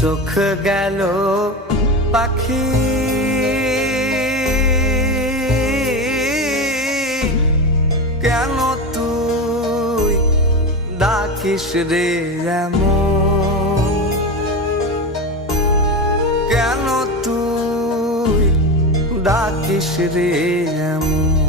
চোখ গেল পাখি। কেন তুই ডাকিস রে এমন? কেন তুই ডাকিস রে এমন?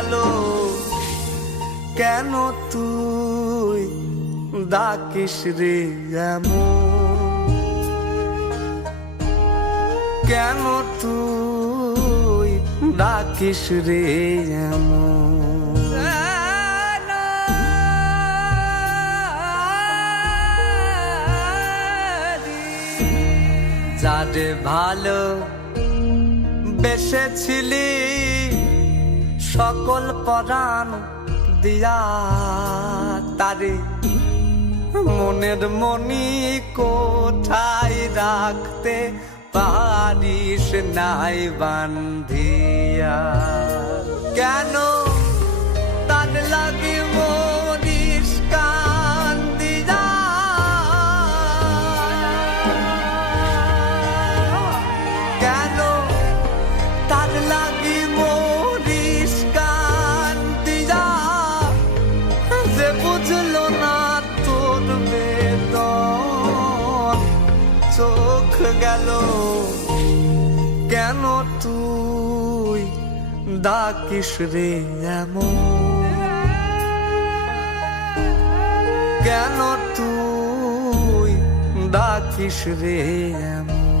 গেল। কেন তুই ডাকিস রে কেন তুই ডাকিস রে যারে ভালো বেসেছিলি সকল পরাণ দিয়া তারে। মনের মনি কোঠায় রাখতে পারিস নাই বান্ধিয়া? যে বুঝলো না তোর বেদন। চোখ গেল, কেন তুই ডাকিস রে এমন? কেন তুই ডাকিস রে এমন?